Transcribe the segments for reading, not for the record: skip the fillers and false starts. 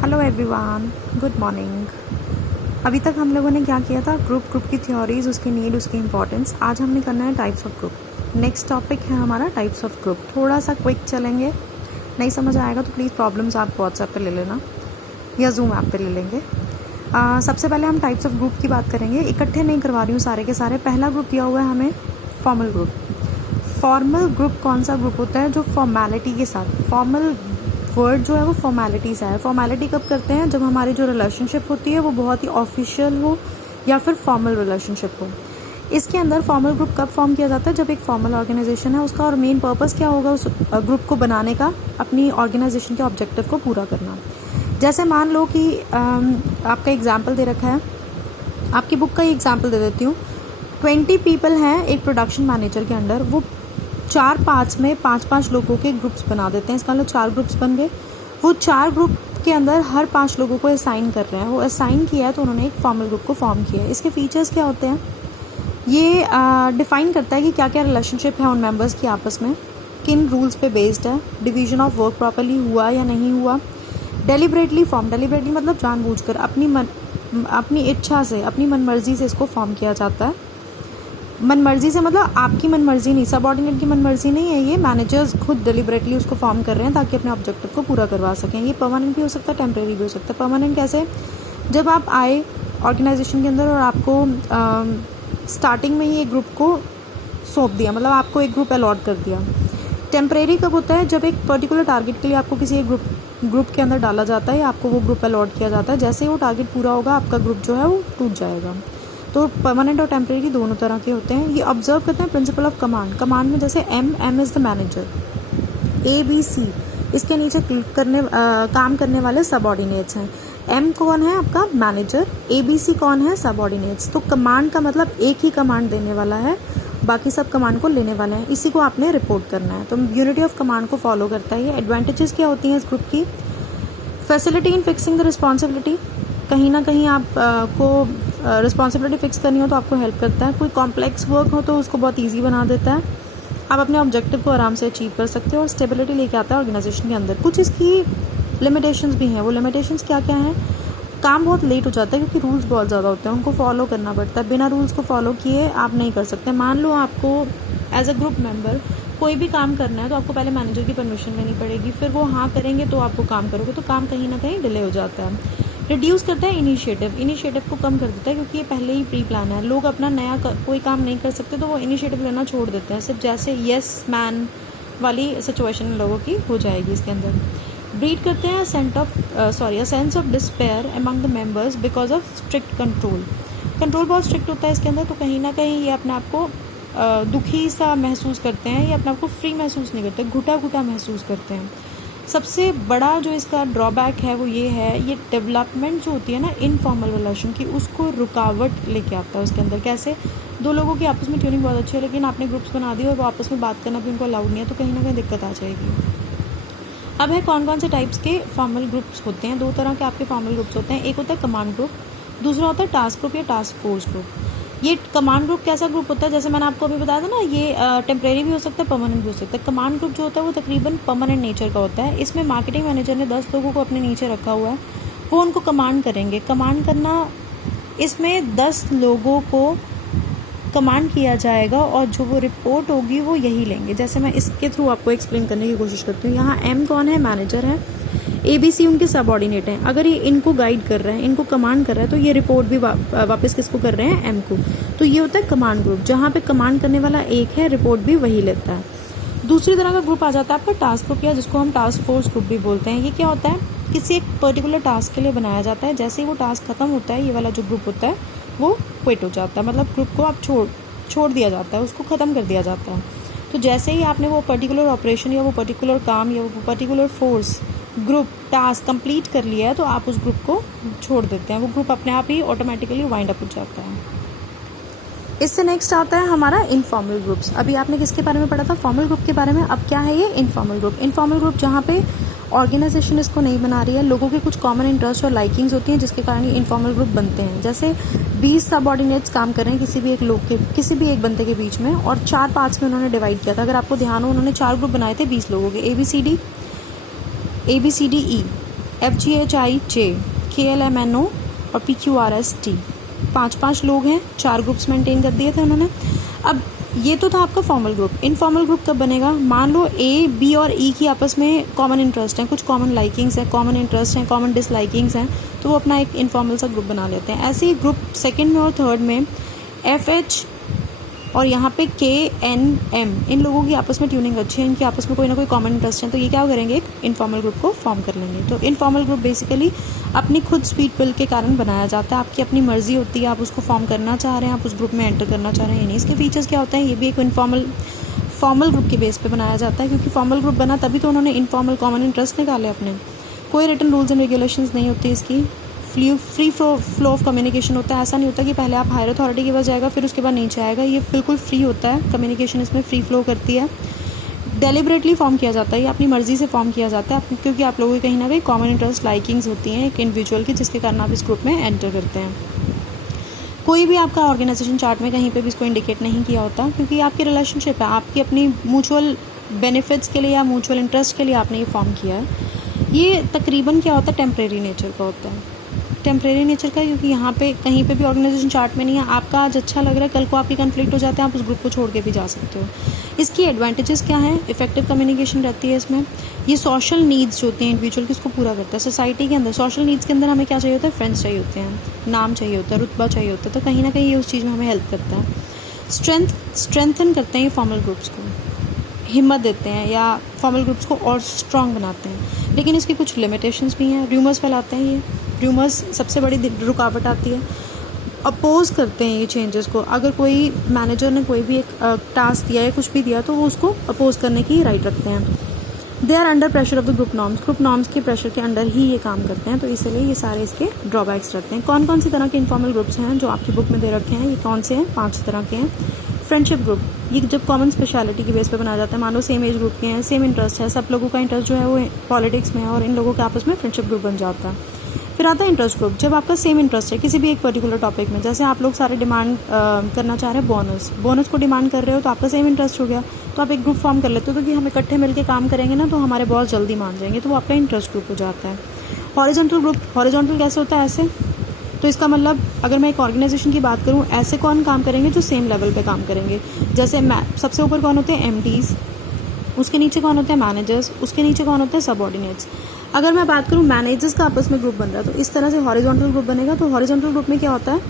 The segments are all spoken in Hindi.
Hello everyone, good morning. अभी तक हम लोगों ने क्या किया था? ग्रुप की थ्योरीज, उसकी नीड, उसकी इंपॉर्टेंस। आज हमने करना है types of group. Next topic है हमारा टाइप्स ऑफ ग्रुप। थोड़ा सा क्विक चलेंगे, नहीं समझ आएगा तो प्लीज़ प्रॉब्लम्स आप व्हाट्सएप पे ले लेना या जूम ऐप पे ले लेंगे। सबसे पहले हम टाइप्स ऑफ ग्रुप की बात करेंगे। इकट्ठे नहीं करवा रही हूँ सारे के सारे। पहला ग्रुप दिया हुआ है हमें फॉर्मल ग्रुप। फॉर्मल ग्रुप कौन सा ग्रुप होता है? जो फॉर्मेलिटी के साथ, फॉर्मल वर्ड जो है वो फॉर्मेलिटी से है। फॉर्मेलिटी कब करते हैं? जब हमारी जो रिलेशनशिप होती है वो बहुत ही ऑफिशियल हो या फिर फॉर्मल रिलेशनशिप हो। इसके अंदर फॉर्मल ग्रुप कब फॉर्म किया जाता है? जब एक फॉर्मल ऑर्गेनाइजेशन है उसका और मेन पर्पस क्या होगा उस ग्रुप को बनाने का? अपनी ऑर्गेनाइजेशन के ऑब्जेक्टिव को पूरा करना। जैसे मान लो कि आपका एग्जाम्पल दे रखा है, आपकी बुक का ही एग्जाम्पल दे देती हूँ। 20 पीपल हैं एक प्रोडक्शन मैनेजर के अंडर। वो 4-5 में 5-5 लोगों के ग्रुप्स बना देते हैं। इसका मतलब 4 ग्रुप्स बन गए। वो 4 ग्रुप के अंदर हर 5 लोगों को असाइन कर रहे हैं। वो असाइन किया है तो उन्होंने एक फॉर्मल ग्रुप को फॉर्म किया है। इसके फीचर्स क्या होते हैं? ये डिफाइन करता है कि क्या क्या रिलेशनशिप है उन मेंबर्स की आपस में, किन रूल्स पे बेस्ड है, डिवीजन ऑफ वर्क प्रॉपर्ली हुआ या नहीं हुआ, डेलिबरेटली फॉर्म। डेलिबरेटली मतलब जानबूझकर, अपनी इच्छा से, अपनी मनमर्जी से इसको फॉर्म किया जाता है। मनमर्जी से मतलब आपकी मनमर्जी नहीं, सबऑर्डिनेट की मनमर्जी नहीं है। ये मैनेजर्स खुद डिलिबरेटली उसको फॉर्म कर रहे हैं ताकि अपने ऑब्जेक्टिव को पूरा करवा सकें। ये परमानेंट भी हो सकता है, टेम्परेरी भी हो सकता है। परमानेंट कैसे? जब आप आए ऑर्गेनाइजेशन के अंदर और आपको स्टार्टिंग में ही एक ग्रुप को सौंप दिया, मतलब आपको एक ग्रुप अलॉट कर दिया। टेम्परेरी कब होता है? जब एक पर्टिकुलर टारगेट के लिए आपको किसी एक ग्रुप के अंदर डाला जाता है, आपको वो ग्रुप अलॉट किया जाता है। जैसे ही वो टारगेट पूरा होगा आपका ग्रुप जो है वो टूट जाएगा। तो परमानेंट और टेम्परेरी दोनों तरह के होते हैं। ये ऑब्जर्व करते हैं प्रिंसिपल ऑफ कमांड। कमांड में जैसे M is the manager, ABC इसके नीचे काम करने वाले सबऑर्डिनेट्स हैं। M कौन है? आपका मैनेजर। ABC कौन है? सबऑर्डिनेट्स। तो कमांड का मतलब एक ही कमांड देने वाला है, बाकी सब कमांड को लेने वाले हैं। इसी को आपने रिपोर्ट करना है। तो यूनिटी ऑफ कमांड को फॉलो करता है ये। एडवांटेजेस क्या होती हैं इस ग्रुप की? Facility in fixing the responsibility. कहीं ना कहीं आप को रिस्पॉन्सिबिलिटी फिक्स करनी हो तो आपको हेल्प करता है। कोई कॉम्प्लेक्स वर्क हो तो उसको बहुत ईजी बना देता है। आप अपने ऑब्जेक्टिव को आराम से अचीव कर सकते हो और स्टेबिलिटी लेके आता है ऑर्गेनाइजेशन के अंदर। कुछ इसकी लिमिटेशंस भी हैं। वो लिमिटेशंस क्या क्या हैं? काम बहुत लेट हो जाता है क्योंकि रूल्स बहुत ज़्यादा होते हैं, उनको फॉलो करना पड़ता है। बिना रूल्स को फॉलो किए आप नहीं कर सकते। मान लो आपको एज अ ग्रुप मेंबर कोई भी काम करना है तो आपको पहले मैनेजर की परमिशन लेनी पड़ेगी, फिर वो हाँ करेंगे तो आप वो काम करोगे, तो काम कहीं ना कहीं डिले हो जाता है। रिड्यूस करता है इनिशिएटिव को कम कर देता है क्योंकि ये पहले ही प्री प्लान है। लोग अपना नया कोई काम नहीं कर सकते तो वो इनिशिएटिव लेना छोड़ देते हैं। सिर्फ जैसे येस मैन वाली सिचुएशन लोगों की हो जाएगी इसके अंदर। ब्रीड करते हैं sense of despair among the members because of strict control बहुत स्ट्रिक्ट होता है इसके अंदर। तो कहीं ना कहीं ये अपने आप को दुखी सा महसूस करते हैं, ये अपने आप को फ्री महसूस नहीं करते, घुटा महसूस करते हैं। सबसे बड़ा जो इसका ड्रॉबैक है वो ये है, ये डेवलपमेंट जो होती है ना इनफॉर्मल रिलेशन की, उसको रुकावट लेके आता है उसके अंदर। कैसे? दो लोगों की आपस में ट्यूनिंग बहुत अच्छी है लेकिन आपने ग्रुप्स बना दिए और वो आपस में बात करना भी उनको अलाउड नहीं है, तो कहीं ना कहीं दिक्कत आ जाएगी। अब है कौन कौन से टाइप्स के फॉर्मल ग्रुप्स होते हैं। 2 तरह के आपके फॉर्मल ग्रुप्स होते हैं। एक होता है कमांड ग्रुप, दूसरा होता है टास्क ग्रुप या टास्क फोर्स ग्रुप। ये कमांड ग्रुप कैसा ग्रुप होता है? जैसे मैंने आपको अभी बताया था ना, ये टेम्परेरी भी हो सकता है, परमानेंट भी हो सकता है। कमांड ग्रुप जो होता है वो तकरीबन परमानेंट नेचर का होता है। इसमें मार्केटिंग मैनेजर ने 10 लोगों को अपने नीचे रखा हुआ है, वो उनको कमांड करेंगे। कमांड करना, इसमें 10 लोगों को कमांड किया जाएगा और जो वो रिपोर्ट होगी वो यही लेंगे। जैसे मैं इसके थ्रू आपको एक्सप्लेन करने की कोशिश करती हूँ। यहाँ M कौन है? मैनेजर है। ABC उनके सबऑर्डिनेट हैं। अगर ये इनको गाइड कर रहा है, इनको कमांड कर रहा है, तो ये रिपोर्ट भी वापस किसको कर रहे हैं? M को। तो ये होता है कमांड ग्रुप, जहाँ पे कमांड करने वाला एक है, रिपोर्ट भी वही लेता है। दूसरी तरह का ग्रुप आ जाता है आपका टास्क ग्रुप, या जिसको हम टास्क फोर्स ग्रुप भी बोलते हैं। ये क्या होता है? किसी एक पर्टिकुलर टास्क के लिए बनाया जाता है। जैसे ही वो टास्क खत्म होता है, ये वाला जो ग्रुप होता है वो क्विट हो जाता है, मतलब ग्रुप को आप छोड़ दिया जाता है, उसको ख़त्म कर दिया जाता है। तो जैसे ही आपने वो पर्टिकुलर ऑपरेशन या वो पर्टिकुलर काम या वो particular force group task complete कर लिया है तो आप उस ग्रुप को छोड़ देते हैं। वो ग्रुप अपने आप ही ऑटोमेटिकली वाइंड अप हो जाता है। इससे नेक्स्ट आता है हमारा इनफॉर्मल ग्रुप्स। अभी आपने किसके बारे में पढ़ा था? फॉर्मल ग्रुप के बारे में। अब क्या है ये? Informal group. इनफॉर्मल ग्रुप जहाँ पे ऑर्गेनाइजेशन इसको नहीं बना रही है, लोगों के कुछ कॉमन इंटरेस्ट और लाइकिंग्स होती हैं जिसके कारण ये इनफॉर्मल ग्रुप बनते हैं। जैसे 20 सबऑर्डिनेट्स काम कर रहे हैं किसी भी एक बंदे के बीच में, और 4 पार्ट्स में उन्होंने डिवाइड किया था। अगर आपको ध्यान हो, उन्होंने 4 ग्रुप बनाए थे 20 लोगों के, ABCD E। FGHIJ, KLMNO और PQRST। 5 लोग हैं, 4 ग्रुप्स मेंटेन कर दिए थे उन्होंने। अब ये तो था आपका फॉर्मल ग्रुप। इनफॉर्मल ग्रुप कब बनेगा? मान लो A, B और E की आपस में कॉमन इंटरेस्ट हैं, कुछ कॉमन लाइकिंग्स हैं, कॉमन इंटरेस्ट हैं, कॉमन डिसलाइकिंग्स हैं, तो वो अपना एक इनफॉर्मल सा ग्रुप बना लेते हैं। ऐसे ही ग्रुप सेकंड में और थर्ड में FH और यहाँ पे KNM, इन लोगों की आपस में ट्यूनिंग अच्छी है, इनकी आपस में कोई ना कोई कॉमन इंटरेस्ट है, तो ये क्या करेंगे, एक इनफॉर्मल ग्रुप को फॉर्म कर लेंगे। तो इनफॉर्मल ग्रुप बेसिकली अपनी खुद स्पीड विल के कारण बनाया जाता है। आपकी अपनी मर्जी होती है, आप उसको फॉर्म करना चाह रहे हैं, आप उस ग्रुप में एंटर करना चाह रहे हैं या नहीं। इसके फीचर्स क्या होते हैं, ये भी एक फॉर्मल ग्रुप के बेस पे बनाया जाता है, क्योंकि फॉर्मल ग्रुप बना तभी तो उन्होंने इनफॉर्मल कॉमन इंटरेस्ट निकाले अपने। कोई रिटन रूल्स एंड रेगुलेशंस नहीं होती इसकी, फ्री फ्लो ऑफ कम्युनिकेशन होता है। ऐसा नहीं होता कि पहले आप हायर अथॉरिटी के पास जाएगा फिर उसके बाद नीचे आएगा, ये बिल्कुल फ्री होता है, कम्युनिकेशन इसमें फ्री फ्लो करती है। डेलिबरेटली फॉर्म किया जाता है, ये अपनी मर्जी से फॉर्म किया जाता है, क्योंकि आप लोगों की कहीं ना कहीं कॉमन इंटरेस्ट लाइकिंग्स होती हैं एक इंडिविजुअल की, जिसके कारण आप इस ग्रुप में एंटर करते हैं। कोई भी आपका ऑर्गेनाइजेशन चार्ट में कहीं पे भी इसको इंडिकेट नहीं किया होता, क्योंकि आपकी रिलेशनशिप है, आपकी अपनी म्यूचुअल बेनिफिट्स के लिए या म्यूचुअल इंटरेस्ट के लिए आपने ये फॉर्म किया है। ये तकरीबन क्या होता है, टेम्परेरी नेचर का होता है, टेम्परेरी नेचर का, क्योंकि यहाँ पे कहीं पे भी ऑर्गेनाइजेशन चार्ट में नहीं है। आपका आज अच्छा लग रहा है, कल को आपकी कन्फ्लिक्ट हो जाते हैं, आप उस ग्रुप को छोड़ के भी जा सकते हो। इसकी एडवांटेजेस क्या हैं? इफेक्टिव कम्युनिकेशन रहती है इसमें। ये सोशल नीड्स जो होती हैं इंडिविजुअल की, उसको पूरा करता है। सोसाइटी के अंदर सोशल नीड्स के अंदर हमें क्या चाहिए होता है? फ्रेंड्स चाहिए होते हैं, नाम चाहिए होता है, रुतबा चाहिए होता है, तो कहीं ना कहीं ये उस चीज़ में हमें हेल्प करता है। स्ट्रेंथन करते हैं ये फॉर्मल ग्रुप्स को, हिम्मत देते हैं या फॉर्मल ग्रुप्स को और स्ट्रॉन्ग बनाते हैं। लेकिन इसकी कुछ लिमिटेशंस भी हैं। र्यूमर्स फैलाते हैं ये, र्यूमर्स सबसे बड़ी रुकावट आती है। अपोज करते हैं ये चेंजेस को। अगर कोई मैनेजर ने कोई भी एक टास्क दिया या कुछ भी दिया तो वो उसको अपोज करने की राइट रखते हैं। They are under pressure of the group norms के प्रेशर के अंडर ही ये काम करते हैं, तो इसलिए ये सारे इसके ड्रॉबैक्स रहते हैं। कौन कौन सी तरह के इनफॉर्मल ग्रुप्स हैं जो आपकी बुक में दे रखे हैं, ये कौन से हैं? 5 तरह के हैं। फ्रेंडशिप ग्रुप, ये जब कॉमन स्पेशलिटी की बेस पे बनाया जाता है, मान लो सेम एज ग्रुप के हैं, सेम इंटरेस्ट है, सब लोगों का इंटरेस्ट जो है वो पॉलिटिक्स में है और इन लोगों के आपस में फ्रेंडशिप ग्रुप बन जाता है। फिर आता है इंटरेस्ट ग्रुप, जब आपका सेम इंटरेस्ट है किसी भी एक पर्टिकुलर टॉपिक में, जैसे आप लोग सारे डिमांड करना चाह रहे हैं बोनस को डिमांड कर रहे हो, तो आपका सेम इंटरेस्ट हो गया, तो आप एक ग्रुप फॉर्म कर लेते हो, क्योंकि हम इकट्ठे मिलकर काम करेंगे ना तो हमारे बॉस जल्दी मान जाएंगे, तो वो आपका इंटरेस्ट ग्रुप हो जाता है। हॉरिजॉन्टल ग्रुप, हॉरिजॉन्टल कैसे होता है? ऐसे, तो इसका मतलब अगर मैं एक ऑर्गेनाइजेशन की बात करूं, ऐसे कौन काम करेंगे जो सेम लेवल पे काम करेंगे। जैसे सबसे ऊपर कौन होते हैं? MDs, उसके नीचे कौन होते हैं? मैनेजर्स, उसके नीचे कौन होते हैं? सबऑर्डिनेट्स। अगर मैं बात करूं मैनेजर्स का आपस में ग्रुप बन रहा है, तो इस तरह से हॉरिजॉन्टल ग्रुप बनेगा। तो हॉरिजॉन्टल ग्रुप में क्या होता है?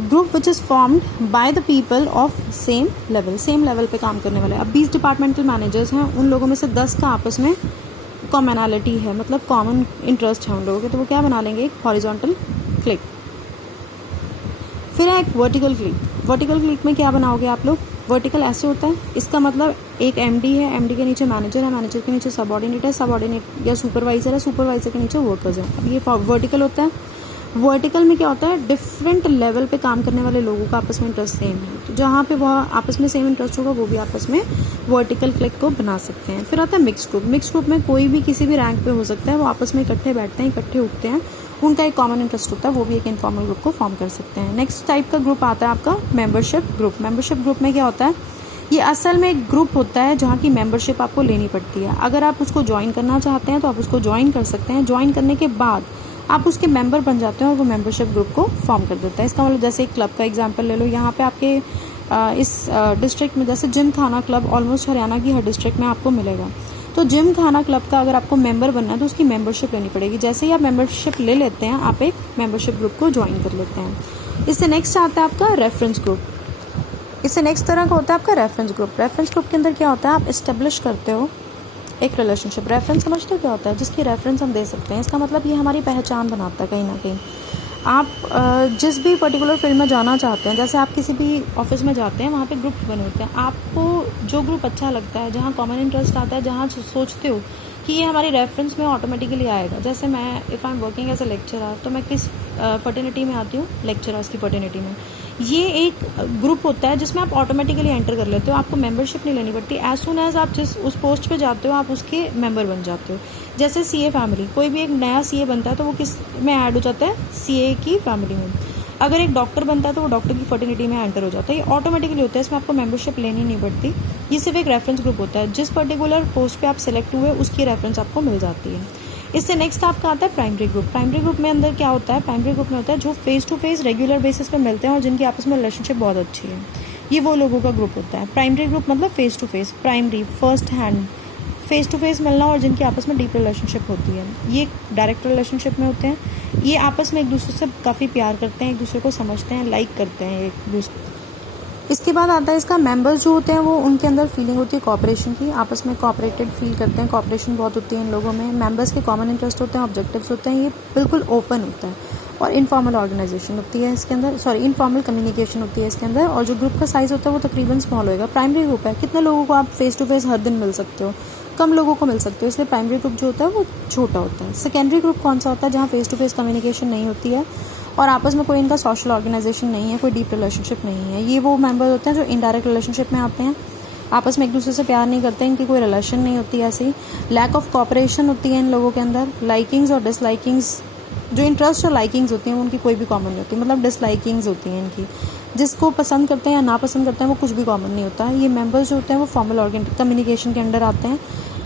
Group which is formed by the people of same level पे काम करने वाले। अब 20 डिपार्टमेंटल मैनेजर्स हैं, उन लोगों में से 10 का आपस में कॉमनैलिटी है, मतलब कॉमन इंटरेस्ट है उन लोगों के, तो वो क्या बना लेंगे? एक हॉरिजॉन्टल क्लिक। फिर है एक वर्टिकल क्लिक। वर्टिकल क्लिक में क्या बनाओगे आप लोग? वर्टिकल ऐसे होता है, इसका मतलब एक MD है, MD के नीचे मैनेजर है, मैनेजर के नीचे सबऑर्डिनेट है, सबऑर्डिनेट या सुपरवाइजर है, सुपरवाइजर के नीचे वर्कर्स हैं। अब ये वर्टिकल होता है। वर्टिकल में क्या होता है? डिफरेंट लेवल पे काम करने वाले लोगों का आपस में इंटरेस्ट सेम है, तो जहाँ पे वह आपस में सेम इंटरेस्ट होगा वो भी आपस में वर्टिकल क्लिक को बना सकते हैं। फिर आता है मिक्स ग्रुप। मिक्स ग्रुप में कोई भी किसी भी रैंक पे हो सकता है, वो आपस में इकट्ठे बैठते हैं, इकट्ठे उठते हैं, उनका एक कॉमन इंटरेस्ट होता है, वो भी एक इनफॉर्मल ग्रुप को फॉर्म कर सकते हैं। नेक्स्ट टाइप का ग्रुप आता है आपका मेंबरशिप ग्रुप। मेंबरशिप ग्रुप में क्या होता है? ये असल में एक ग्रुप होता है जहाँ की मेंबरशिप आपको लेनी पड़ती है। अगर आप उसको ज्वाइन करना चाहते हैं तो आप उसको ज्वाइन कर सकते हैं। ज्वाइन करने के बाद आप उसके मेंबर बन जाते हैं और वो मेंबरशिप ग्रुप को फॉर्म कर देता है। इसका मतलब जैसे एक क्लब का एग्जांपल ले लो, यहाँ पे आपके इस डिस्ट्रिक्ट में जैसे जिम खाना क्लब ऑलमोस्ट हरियाणा की हर डिस्ट्रिक्ट में आपको मिलेगा। तो जिम खाना क्लब का अगर आपको मेंबर बनना है तो उसकी मेंबरशिप लेनी पड़ेगी। जैसे ही आप मेंबरशिप ले लेते हैं, आप एक मेंबरशिप ग्रुप को ज्वाइन कर लेते हैं। इससे नेक्स्ट आता है आपका रेफरेंस ग्रुप। इससे नेक्स्ट तरह का होता है आपका रेफरेंस ग्रुप। रेफरेंस ग्रुप के अंदर क्या होता है? आप इस्टेब्लिश करते हो एक रिलेशनशिप। रेफरेंस समझते हो क्या होता है? जिसकी रेफरेंस हम दे सकते हैं। इसका मतलब ये हमारी पहचान बनाता है कहीं ना कहीं। आप जिस भी पर्टिकुलर फील्ड में जाना चाहते हैं, जैसे आप किसी भी ऑफिस में जाते हैं, वहाँ पे ग्रुप बने होते हैं। आपको जो ग्रुप अच्छा लगता है, जहाँ कॉमन इंटरेस्ट आता है, जहाँ सोचते हो कि ये हमारी रेफरेंस में ऑटोमेटिकली आएगा। जैसे मैं if I am working as a lecturer, तो मैं किस फर्टिनिटी में आती हूँ? लेक्चरर्स की फर्टिनिटी में। ये एक ग्रुप होता है जिसमें आप ऑटोमेटिकली एंटर कर लेते हो, आपको मेंबरशिप नहीं लेनी पड़ती। एज सुन एज आप जिस उस पोस्ट पे जाते हो, आप उसके मेंबर बन जाते हो। जैसे CA फैमिली, कोई भी एक नया CA बनता है तो वो किस में ऐड हो जाता है? CA की फैमिली में। अगर एक डॉक्टर बनता है तो वो डॉक्टर की फर्टिनिटी में एंटर हो जाता है। ये ऑटोमेटिकली होता है, इसमें आपको मेंबरशिप लेनी नहीं पड़ती। ये सिर्फ एक रेफरेंस ग्रुप होता है, जिस पर्टिकुलर पोस्ट पे आप सिलेक्ट हुए उसकी रेफरेंस आपको मिल जाती है। इससे नेक्स्ट आपका आता है प्राइमरी ग्रुप। प्राइमरी ग्रुप में अंदर क्या होता है, प्राइमरी ग्रुप में होता है जो face to face regular basis पे मिलते हैं और जिनकी आपस में रिलेशनशिप बहुत अच्छी है, ये वो लोगों का ग्रुप होता है। प्राइमरी ग्रुप मतलब face to face, primary first hand, face to face मिलना और जिनकी आपस में डीप रिलेशनशिप होती है, ये डायरेक्ट रिलेशनशिप में होते हैं। ये आपस में एक दूसरे से काफ़ी प्यार करते हैं, एक दूसरे को समझते हैं, लाइक करते हैं एक दूसरे। इसके बाद आता है इसका मेंबर्स जो होते हैं वो उनके अंदर फीलिंग होती है कॉपरेशन की, आपस में कॉपरेटेड फील करते हैं, कॉपरेशन बहुत होती है इन लोगों में। मेंबर्स के कॉमन इंटरेस्ट होते हैं, ऑब्जेक्टिव्स होते हैं, ये बिल्कुल ओपन होता है। और इनफॉर्मल ऑर्गेनाइजेशन होती है इसके अंदर, सॉरी इनफॉर्मल कम्युनिकेशन होती है इसके अंदर। और जो ग्रुप का साइज होता है वो तकरीबन स्मॉल होएगा। प्राइमरी ग्रुप है, कितने लोगों को आप फेस टू फेस हर दिन मिल सकते हो, कम लोगों को मिल सकते हो, इसलिए प्राइमरी ग्रुप जो होता है वो छोटा होता है। सेकेंडरी ग्रुप कौन सा होता है, जहाँ फेस टू फेस कम्युनिकेशन नहीं होती है और आपस में कोई इनका सोशल ऑर्गेनाइजेशन नहीं है, कोई डीप रिलेशनशिप नहीं है। ये वो मेंबर होते हैं जो इनडायरेक्ट रिलेशनशिप में आते हैं, आपस में एक दूसरे से प्यार नहीं करते, इनकी कोई रिलेशन नहीं होती ऐसी। लैक ऑफ कॉपरेशन होती है इन लोगों के अंदर। लाइकिंग्स और डिसलाइकिंग्स, जो इंटरेस्ट और लाइकिंग्स होती हैं उनकी कोई भी कॉमन नहीं होती, मतलब डिसलाइकिंग्स होती हैं इनकी, जिसको पसंद करते हैं या ना पसंद करते हैं वो कुछ भी कॉमन नहीं होता है। ये मेंबर्स जो होते हैं वो फॉर्मल कम्युनिकेशन के अंडर आते हैं।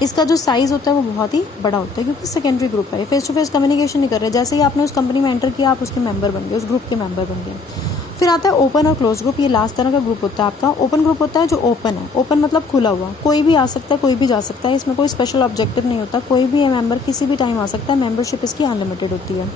इसका जो साइज़ होता है वो बहुत ही बड़ा होता है क्योंकि सेकेंडरी ग्रुप है, फेस टू फेस कम्युनिकेशन नहीं कर रहे। जैसे ही आपने उस कंपनी में एंटर किया आप उसके मेंबर बन गए, उस ग्रुप के मेंबर बन गए। फिर आता है ओपन और क्लोज ग्रुप। ये लास्ट तरह का ग्रुप होता है आपका। ओपन ग्रुप होता है जो ओपन है, ओपन मतलब खुला हुआ, कोई भी आ सकता है, कोई भी जा सकता है, इसमें कोई स्पेशल ऑब्जेक्टिव नहीं होता, कोई भी मेंबर किसी भी टाइम आ सकता है, मेंबरशिप इसकी अनलिमिटेड होती है।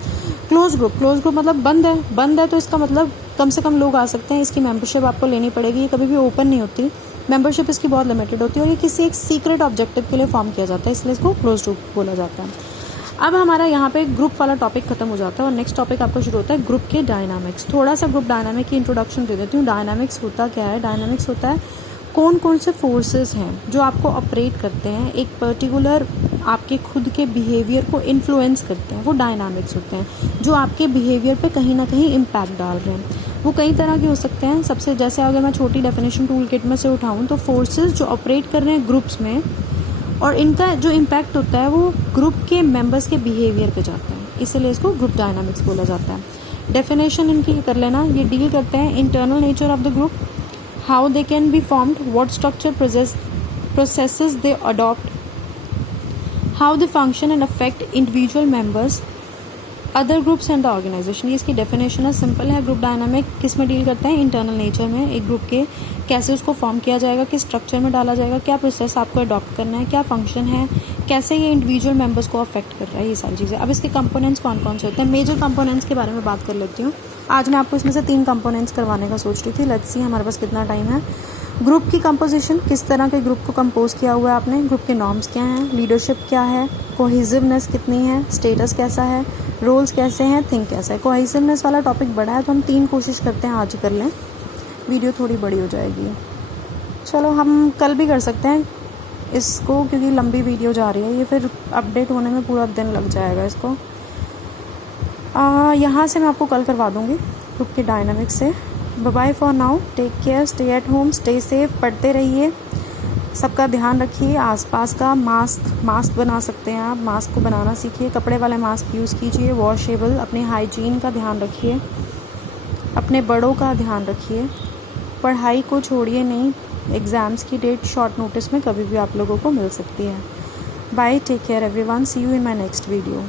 क्लोज ग्रुप मतलब बंद है, बंद है तो इसका मतलब कम से कम लोग आ सकते हैं, इसकी मेंबरशिप आपको लेनी पड़ेगी, ये कभी भी ओपन नहीं होती, मेंबरशिप इसकी बहुत लिमिटेड होती है और ये किसी एक सीक्रेट ऑब्जेक्टिव के लिए फॉर्म किया जाता है, इसलिए इसको क्लोज ग्रुप बोला जाता है। अब हमारा यहाँ पे ग्रुप वाला टॉपिक खत्म हो जाता है और नेक्स्ट टॉपिक आपका शुरू होता है ग्रुप के डायनामिक्स। थोड़ा सा ग्रुप डायनामिक की इंट्रोडक्शन दे देती हूँ। डायनामिक्स होता क्या है, डायनामिक्स होता है कौन कौन से फोर्सेस हैं जो आपको ऑपरेट करते हैं, एक पर्टिकुलर आपके खुद के बिहेवियर को इन्फ्लुएंस करते हैं, वो डायनामिक्स होते हैं, जो आपके बिहेवियर पे कहीं ना कहीं इम्पैक्ट डाल रहे हैं। वो कई तरह के हो सकते हैं। सबसे जैसे अगर मैं छोटी डेफिनेशन टूल किट में से उठाऊँ तो फोर्सेस जो ऑपरेट कर रहे हैं ग्रुप्स में और इनका जो इम्पैक्ट होता है वो ग्रुप के मेंबर्स के बिहेवियर पे जाता है, इसलिए इसको ग्रुप डायनामिक्स बोला जाता है। डेफिनेशन इनकी कर लेना, ये डील करते हैं internal nature of the group, how they can be formed, what structure processes they adopt, how they function and affect individual members, other groups and the organisation. ये इसकी डेफिनेशन है, सिंपल है। ग्रुप डायनामिक किस में डील करते हैं, इंटरनल नेचर में, एक ग्रुप के कैसे उसको फॉर्म किया जाएगा, किस स्ट्रक्चर में डाला जाएगा, क्या प्रोसेस आपको अडॉप्ट करना है, क्या फंक्शन है, कैसे ये इंडिविजुअल मेंबर्स को अफेक्ट कर रहा है, ये सारी चीज़ें। अब इसके कंपोनेंट्स कौन कौन से होते हैं, मेजर कंपोनेंट्स के बारे में बात कर लेती हूँ। आज मैं आपको इसमें से 3 कंपोनेंट्स करवाने का सोच रही थी, लेट्स सी हमारे पास कितना टाइम है। ग्रुप की कंपोजिशन, किस तरह के ग्रुप को कंपोज किया हुआ है आपने, ग्रुप के नॉर्म्स क्या हैं, लीडरशिप क्या है, कोहेसिवनेस कितनी है, स्टेटस कैसा है, रोल्स कैसे हैं, थिंक कैसा है। कोहेसिवनेस वाला टॉपिक बड़ा है तो हम 3 कोशिश करते हैं आज कर लें, वीडियो थोड़ी बड़ी हो जाएगी। चलो हम कल भी कर सकते हैं इसको क्योंकि लंबी वीडियो जा रही है, ये फिर अपडेट होने में पूरा दिन लग जाएगा इसको। यहाँ से मैं आपको कल करवा दूँगी ग्रुप के डायनामिक्स से। Bye for now, take care, stay at home, stay safe, पढ़ते रहिए, सबका ध्यान रखिए। आसपास का मास्क बना सकते हैं आप, मास्क को बनाना सीखिए, कपड़े वाले मास्क यूज़ कीजिए, वॉशेबल, अपने हाइजीन का ध्यान रखिए, अपने बड़ों का ध्यान रखिए, पढ़ाई को छोड़िए नहीं, एग्ज़ाम्स की डेट शॉर्ट नोटिस में कभी भी आप लोगों को मिल सकती है। Bye, take care everyone, see you in my next video.